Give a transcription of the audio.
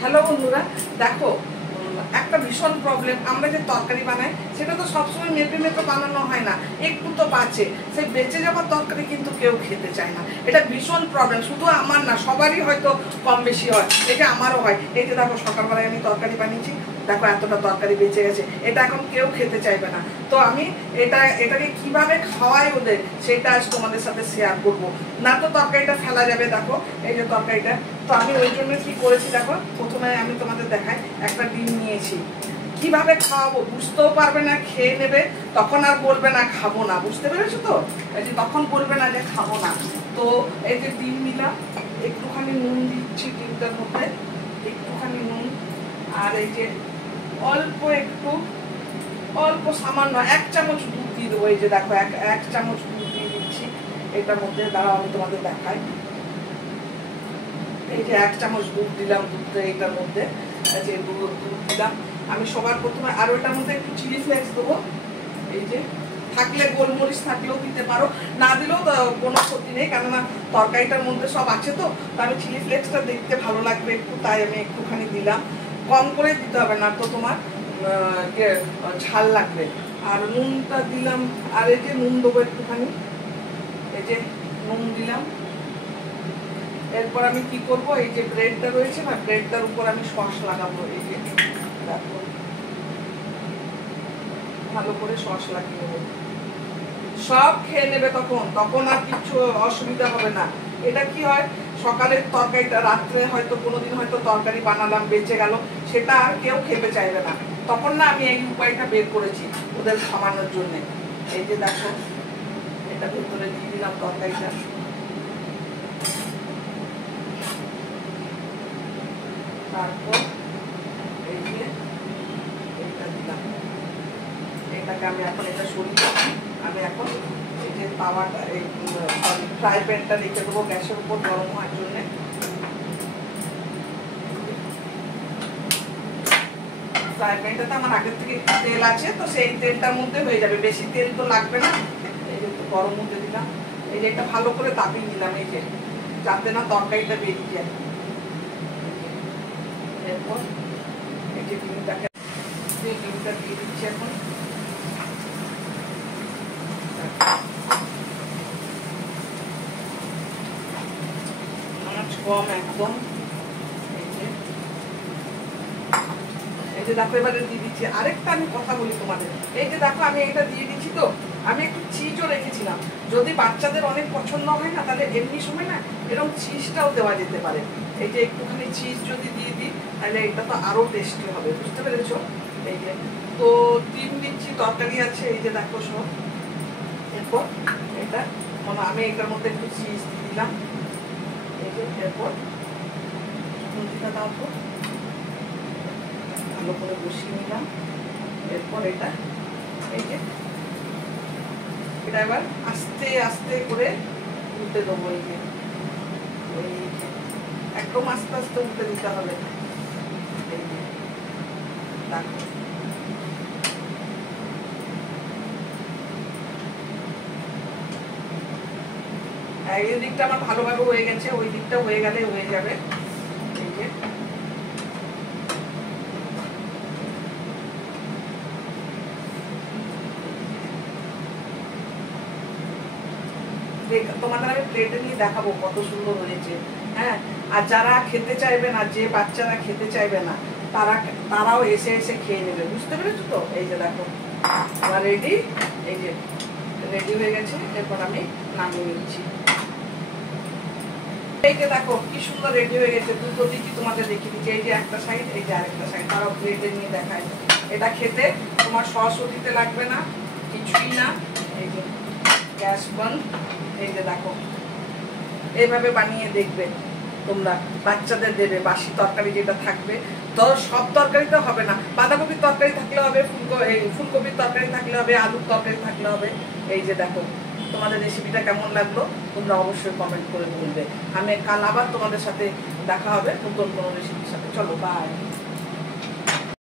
Hello বন্ধুরা, দেখো একটা ভীষণ প্রবলেম। আমরা যে তরকারি বানাই সেটা তো সবসময় মেপে মেপে বানানো হয় না, একটু তো বাঁচে। সেই বেঁচে যাওয়ার তরকারি কিন্তু কেউ খেতে চায় না। এটা ভীষণ প্রবলেম, শুধু আমার না, সবারই হয়তো কম বেশি হয়। এটা আমারও হয়। এই যে দেখো, সকালবেলায় আমি তরকারি বানিয়েছি, দেখো এতটা তরকারি বেঁচে গেছে। এটা এখন কেউ খেতে চাইবে না। তো আমি এটাকে কিভাবে খাওয়াই ওদের, সেটা আজ তোমাদের সাথে শেয়ার করবো। না তো তরকারিটা ফেলা যাবে। দেখো এই যে তরকারিটা, তো আমি ওই জন্য কি করেছি দেখো, প্রথমে আমি তোমাদের দেখাই, একটা ডিম নিয়েছি। কিভাবে খাওয়াবো বুঝতেও পারবে না, খেয়ে নেবে, তখন আর বলবে না খাবো না। বুঝতে পেরেছো তো? এই যে তখন বলবে না যে খাবো না। তো এই যে ডিম নিলাম, একটুখানি নুন দিচ্ছি ডিমটার মধ্যে, একটুখানি নুন, আর এই যে অল্প সামান্য 1 চামচ দুধ দিয়ে দেবো। এই যে দেখো এক চামচ দুধ দিয়ে দিচ্ছি এটার মধ্যে। দাঁড়াও আমি তোমাদের দেখাই। এই যে 1 চামচ দুধ দিলাম, দুধটা এটার মধ্যে, যে দুধ দিলাম। আমি সবার প্রথমে আরও এটার মধ্যে একটু চিলি ফ্লেক্স দেবো। এই যে থাকলে গোলমরিচ থাকলেও দিতে পারো, না দিলেও কোনো ক্ষতি নেই, কেননা তরকারিটার মধ্যে সব আছে। তো আমি চিলি ফ্লেক্সটা দেখতে ভালো লাগবে একটু, তাই আমি একটুখানি দিলাম। কম করে দিতে হবে, না তো তোমার ঝাল লাগবে। আর নুনটা দিলাম, আর এই যে নুন দেবো একটুখানি, এই যে নুন দিলাম। এরপর আমি কি করব, এই যে ব্রেডটা রয়েছে না, ব্রেডটার উপর আমি সস লাগাবো। এই যে দেখো, ভালো করে সস লাগিয়ে নেবো। সব খেয়ে নেবে তখন আর কিছু অসুবিধা হবে না। এটা কি হয়, সকালের তরকারিটা রাত্রে হয়তো কোনোদিন হয়তো তরকারি বানালাম, বেঁচে গেল, সেটা আর কেউ খেতে চাইবে না। তখন না আমি এই উপায়টা বের করেছি ওদের খাওয়ানোর জন্য। এই যে দেখো, এটা ভেতরে দিয়ে দিলাম তরকারিটা। তারপর এই যে এইটা দিলাম, এটাকে আমি এখন এটা সরিয়ে আমি এখন এই যে তাওয়াটা, এই ফ্রাই প্যানটা রেখে দেবো গ্যাসের উপর গরম হওয়ার জন্য। ফ্রাই প্যানটাতে আমার আগের থেকে তেল আছে, তো সেই তেলটার মধ্যে হয়ে যাবে, বেশি তেল তো লাগবে না। এই যে গরম মধ্যে দিলাম, এই যে এটা ভালো করে তাপিয়ে নিলাম, এই যে যাতে না তরকারিটা বেরিয়ে যায়। এরপর এই যে ডিমটা দিয়ে দিচ্ছি এখন। কম একদম। এই যে দেখো, এবারে দিয়ে দিচ্ছি। আরেকটা আমি কথা বলি তোমাদের, এই যে দেখো আমি এটা দিয়ে দিচ্ছি, তো আমি একটু চিজও রেখেছিলাম। যদি বাচ্চাদের অনেক পছন্দ হয় না, তাহলে এমনি সময় না এরকম চিজটাও দেওয়া যেতে পারে। এই যে একটুখানি চিজ যদি দিয়ে দিই, তাহলে এটা তো আরো টেস্টি হবে। বুঝতে পেরেছো? এই যে তো ডিম দিচ্ছি, তরকারি আছে, এই যে দেখো সব। এরপর এটা আমি এটার মধ্যে একটু চিজ দিয়ে দিলাম। এই যে এরপর মুরগিটা দাও তো, ভালো করে বসিয়ে নিলাম। এরপর এটা এই যে এটা এবার আস্তে আস্তে করে উল্টে দেবো। এই যে একদম আস্তে আস্তে উল্টে দিতে হবে। এই যে দেখো, এই দিকটা আমার ভালোভাবে হয়ে গেছে, ওই দিকটা হয়ে গেলে হয়ে যাবে। এই যে তোমাদের আমি প্লেটে নিয়ে দেখাবো কত সুন্দর হয়েছে। হ্যাঁ, আর যারা খেতে চাইবে না, যে বাচ্চারা খেতে চাইবে না, তারাও এসে এসে খেয়ে নেবে। বুঝতে পেরেছো তো? এই যে দেখো আমার রেডি, এই যে রেডি হয়ে গেছে। এরপর আমি নামিয়ে নিচ্ছি। এই যে দেখো কি সুন্দর রেডি হয়ে গেছে। দুটো দিকই তোমাদের দেখিয়ে দিচ্ছি, এই যে একটা সাইড, এই যে আরেকটা সাইড। তারাও প্লেটে নিয়ে দেখায়। এটা খেতে তোমার সসও দিতে লাগবে না, কিছুই না। এই যে গ্যাস বন্ধ। এই যে দেখো, এইভাবে বানিয়ে দেখবে তোমরা, বাচ্চাদের দেবে। বাসি তরকারি যেটা থাকবে, তো সব তরকারি তো হবে না, বাঁধাকপির তরকারি থাকলে হবে, ফুলকপির তরকারি থাকলে হবে, আলুর তরকারি থাকলে হবে। এই যে দেখো, তোমাদের রেসিপিটা কেমন লাগলো তোমরা অবশ্যই কমেন্ট করে বলবে। আমি কাল আবার তোমাদের সাথে দেখা হবে নতুন কোনো রেসিপির সাথে। চলো, বাই।